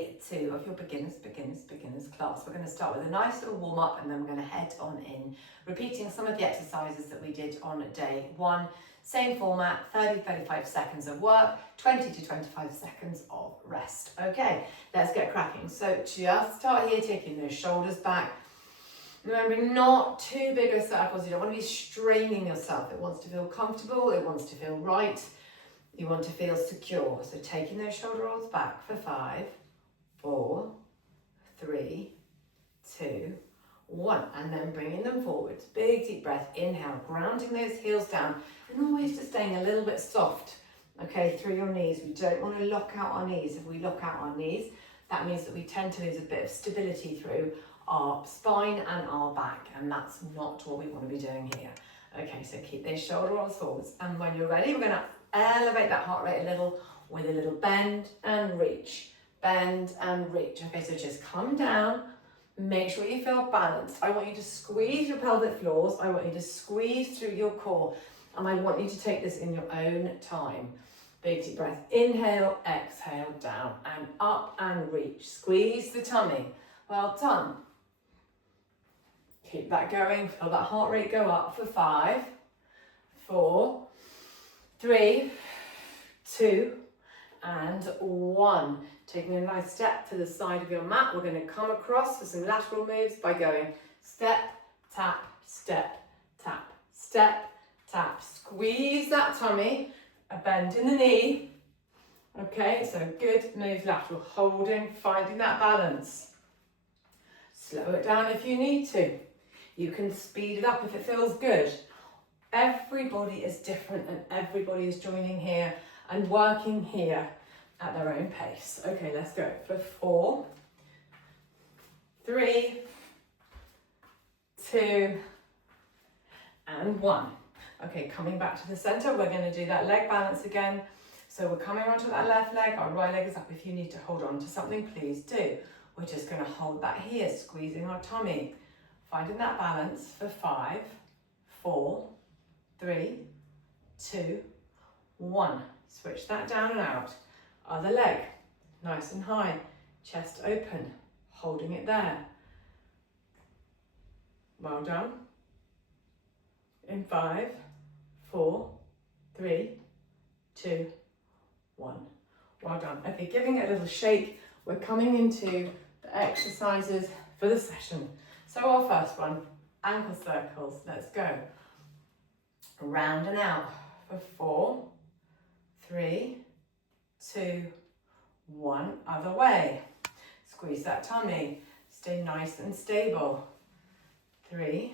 day 2 of your beginners class. We're going to start with a nice little warm up and then we're going to head on in, repeating some of the exercises that we did on day 1. Same format, 30-35 seconds of work, 20 to 25 seconds of rest. Okay, let's get cracking. So just start here, taking those shoulders back. Remembering not too big of circles. You don't want to be straining yourself. It wants to feel comfortable, it wants to feel right. You want to feel secure. So taking those shoulder rolls back for 5, 4, 3, 2, 1. And then bringing them forwards. Big deep breath, inhale, grounding those heels down and always just staying a little bit soft, okay, through your knees. We don't want to lock out our knees. If we lock out our knees, that means that we tend to lose a bit of stability through our spine and our back, and that's not what we want to be doing here. Okay, so keep those shoulder rolls forwards, and when you're ready, we're going to elevate that heart rate a little with a little bend and reach. Bend and reach. Okay, so just come down. Make sure you feel balanced. I want you to squeeze your pelvic floors. I want you to squeeze through your core. And I want you to take this in your own time. Big deep breath. Inhale, exhale, down and up and reach. Squeeze the tummy. Well done. Keep that going. Feel that heart rate go up for 5, 4, 3, 2, and 1. Taking a nice step to the side of your mat. We're going to come across for some lateral moves by going step, tap, step, tap, step, tap. Squeeze that tummy, a bend in the knee. Okay, so good moves lateral, holding, finding that balance. Slow it down if you need to. You can speed it up if it feels good. Everybody is different and everybody is joining here and working here at their own pace. Okay, let's go for 4, 3, 2, and 1. Okay, coming back to the center, we're going to do that leg balance again. So we're coming onto that left leg, our right leg is up. If you need to hold on to something, please do. We're just going to hold that here, squeezing our tummy. Finding that balance for 5, 4, 3, 2, 1. Switch that down and out. Other leg, nice and high, chest open, holding it there. Well done. In 5, 4, 3, 2, 1. Well done. Okay, giving it a little shake. We're coming into the exercises for the session. So our first one, ankle circles. Let's go. Round and out for 4, 3, 2, 1. Other way. Squeeze that tummy. Stay nice and stable. 3,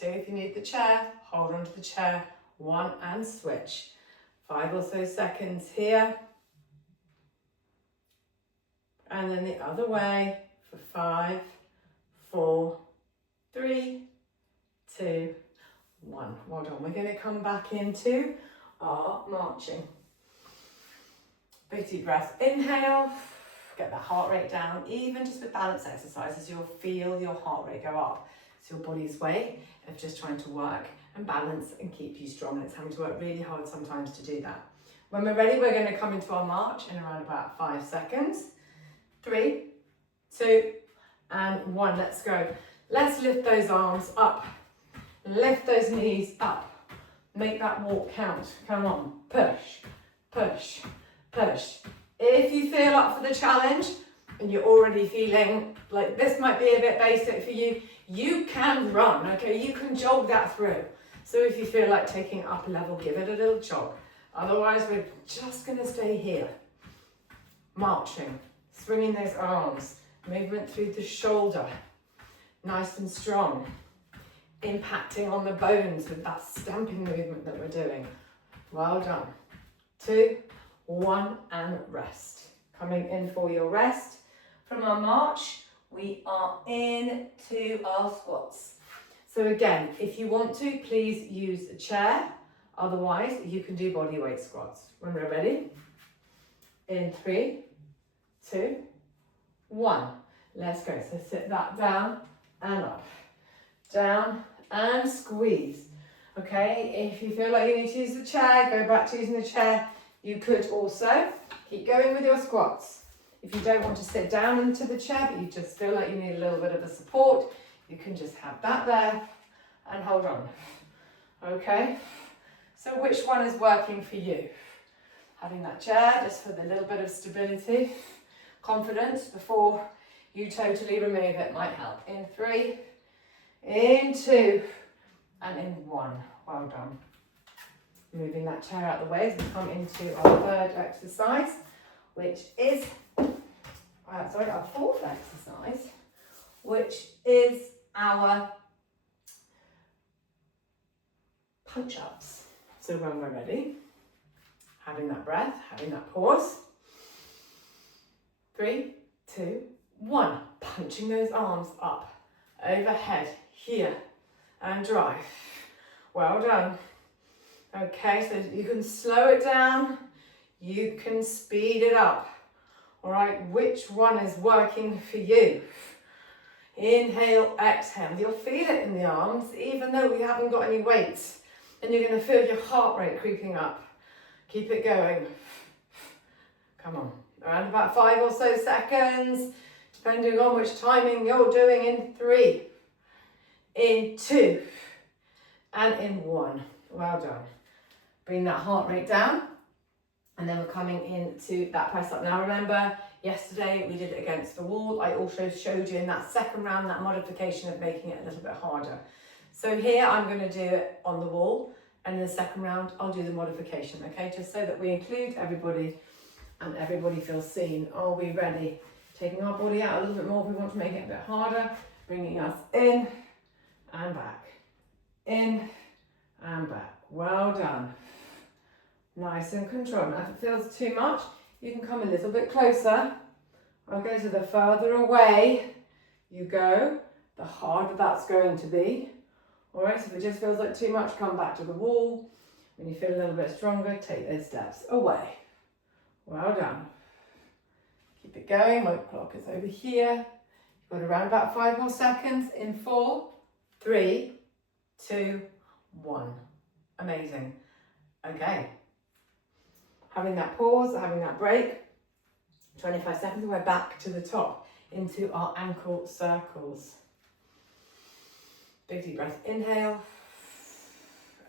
2. If you need the chair, hold on to the chair. 1 and switch. 5 or so seconds here. And then the other way for 5, 4, 3, 2, 1. Well done. We're going to come back into our marching. Big deep breath. Inhale. Get that heart rate down. Even just with balance exercises, you'll feel your heart rate go up. It's your body's way of just trying to work and balance and keep you strong. It's having to work really hard sometimes to do that. When we're ready, we're going to come into our march in around about 5 seconds. 3, 2, and 1. Let's go. Let's lift those arms up. Lift those knees up. Make that walk count. Come on. Push, push, push. If you feel up for the challenge and you're already feeling like this might be a bit basic for you, you can run, okay? You can jog that through. So if you feel like taking it up a level, give it a little jog. Otherwise, we're just going to stay here. Marching, swinging those arms, movement through the shoulder, nice and strong. Impacting on the bones with that stamping movement that we're doing. Well done. 2, 1, and rest. Coming in for your rest. From our march, we are into our squats. So again, if you want to, please use a chair. Otherwise, you can do body weight squats. When we're ready, in 3, 2, 1. Let's go. So sit that down and up. Down and squeeze. Okay, if you feel like you need to use the chair, go back to using the chair. You could also keep going with your squats. If you don't want to sit down into the chair, but you just feel like you need a little bit of a support, you can just have that there and hold on. Okay, so which one is working for you? Having that chair just for the little bit of stability, confidence before you totally remove it might help. In 3, in 2, and in 1. Well done. Moving that chair out of the way as we come into our third exercise, which is, our fourth exercise, which is our punch-ups. So when we're ready, having that breath, having that pause. 3, 2, 1. Punching those arms up, overhead, here, and drive. Well done. Okay, so you can slow it down, you can speed it up. All right, which one is working for you? Inhale, exhale. You'll feel it in the arms, even though we haven't got any weight. And you're going to feel your heart rate creeping up. Keep it going. Come on. Around about 5 or so seconds, depending on which timing you're doing. In 3, in 2, and in 1. Well done. Bring that heart rate down. And then we're coming into that press up. Now remember, yesterday we did it against the wall. I also showed you in that second round that modification of making it a little bit harder. So here I'm going to do it on the wall, and in the second round I'll do the modification, okay? Just so that we include everybody and everybody feels seen. Are we ready? Taking our body out a little bit more if we want to make it a bit harder. Bringing us in and back. In and back. Well done. Nice and controlled. Now if it feels too much, you can come a little bit closer. Okay, so the further away you go, the harder that's going to be. All right, so if it just feels like too much, come back to the wall. When you feel a little bit stronger, take those steps away. Well done. Keep it going. My clock is over here. You've got around about 5 more seconds. In 4, 3, 2, 1. Amazing. Okay. Having that pause, having that break. 25 seconds, we're back to the top into our ankle circles. Big deep breath, inhale,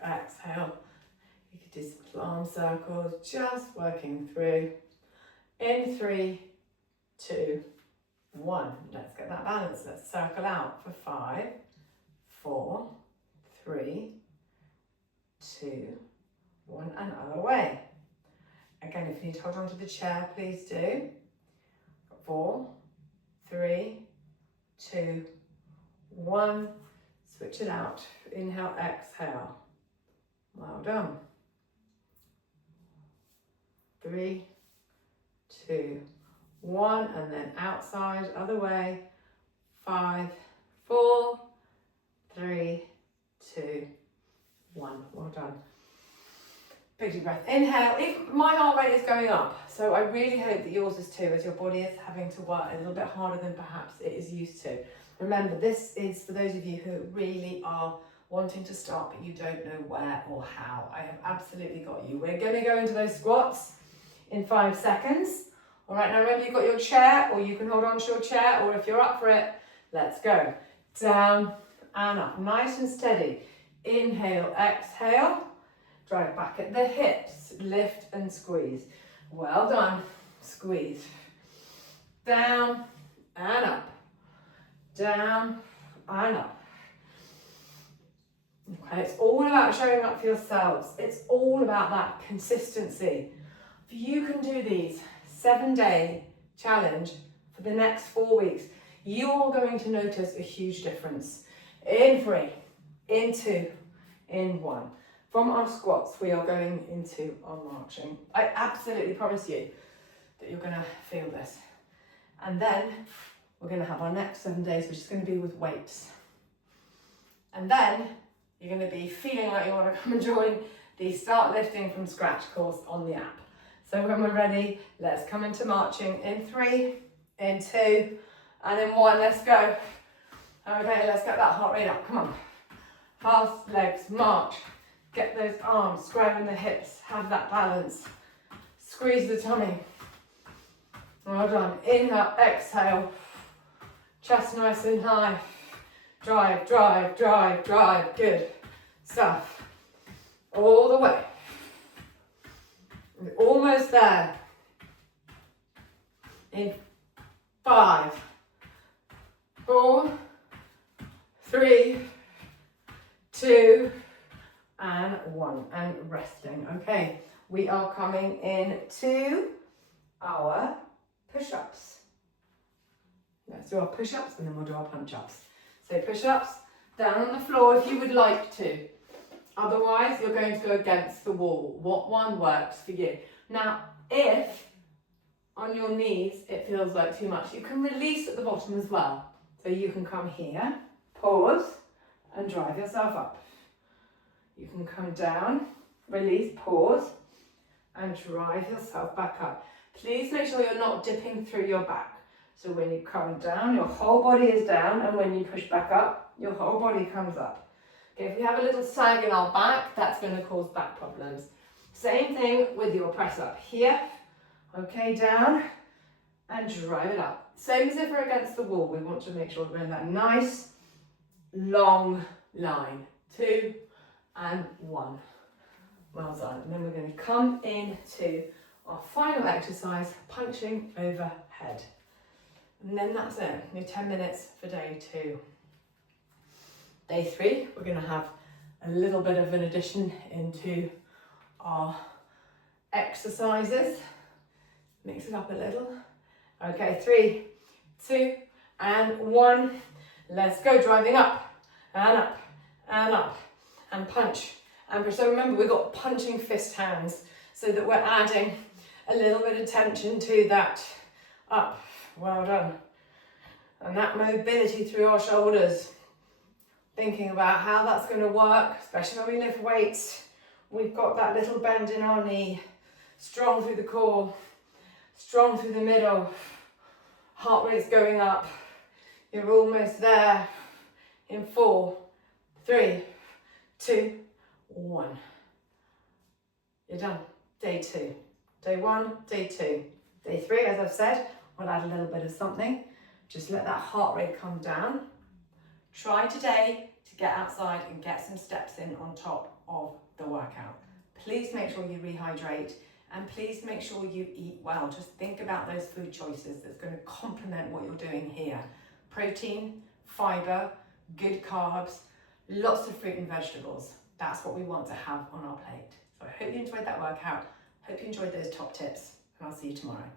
exhale. You could do some arm circles, just working through. In 3, 2, 1. Let's get that balance. Let's circle out for 5, 4, 3, 2, 1, and other way. Again, if you need to hold on to the chair, please do. 4, 3, 2, 1. Switch it out. Inhale, exhale. Well done. 3, 2, 1, and then outside, other way. 5, 4, 3, 2, 1. Well done. Big deep breath. Inhale. If my heart rate is going up, so I really hope that yours is too, as your body is having to work a little bit harder than perhaps it is used to. Remember, this is for those of you who really are wanting to start, but you don't know where or how. I have absolutely got you. We're going to go into those squats in 5 seconds. All right, now remember you've got your chair, or you can hold on to your chair, or if you're up for it, let's go. Down and up, nice and steady. Inhale, exhale. Drive back at the hips, lift and squeeze. Well done, squeeze. Down and up, down and up. Okay, it's all about showing up for yourselves. It's all about that consistency. If you can do these 7-day challenge for the next 4 weeks, you're going to notice a huge difference. In 3, in 2, in 1. From our squats, we are going into our marching. I absolutely promise you that you're going to feel this. And then we're going to have our next 7 days, which is going to be with weights. And then you're going to be feeling like you want to come and join the Start Lifting from Scratch course on the app. So when we're ready, let's come into marching in 3, in 2, and in 1. Let's go. Okay, let's get that heart rate up. Come on. Fast legs, march. Get those arms, squaring the hips, have that balance. Squeeze the tummy. Well done. Inhale, exhale. Chest nice and high. Drive, drive, drive, drive. Good stuff. All the way. We're almost there. In 5, 4, 3, 2, and 1. And resting. Okay, we are coming into our push-ups. Let's do our push-ups and then we'll do our punch-ups. So push-ups down on the floor if you would like to. Otherwise, you're going to go against the wall. What one works for you? Now, if on your knees it feels like too much, you can release at the bottom as well. So you can come here, pause, and drive yourself up. You can come down, release, pause, and drive yourself back up. Please make sure you're not dipping through your back. So when you come down, your whole body is down, and when you push back up, your whole body comes up. Okay, if we have a little sag in our back, that's going to cause back problems. Same thing with your press up here. Okay, down, and drive it up. Same as if we're against the wall. We want to make sure we're in that nice, long line. 2 and 1. Well done. And then we're going to come into our final exercise, punching overhead. And then that's it. Your 10 minutes for day 2. Day 3, we're going to have a little bit of an addition into our exercises. Mix it up a little. Okay, 3, 2, and 1. Let's go, driving up, and up, and up, and punch. And so remember, we've got punching fist hands, so that we're adding a little bit of tension to that. Up, well done. And that mobility through our shoulders. Thinking about how that's going to work, especially when we lift weights. We've got that little bend in our knee. Strong through the core, strong through the middle. Heart rate's going up. You're almost there. In 4, 3, 2, 1. You're done. Day 2. Day 1, day 2. Day 3, as I've said, we'll add a little bit of something. Just let that heart rate come down. Try today to get outside and get some steps in on top of the workout. Please make sure you rehydrate and please make sure you eat well. Just think about those food choices that's going to complement what you're doing here. Protein, fibre, good carbs, lots of fruit and vegetables. That's what we want to have on our plate. So I hope you enjoyed that workout. Hope you enjoyed those top tips and I'll see you tomorrow.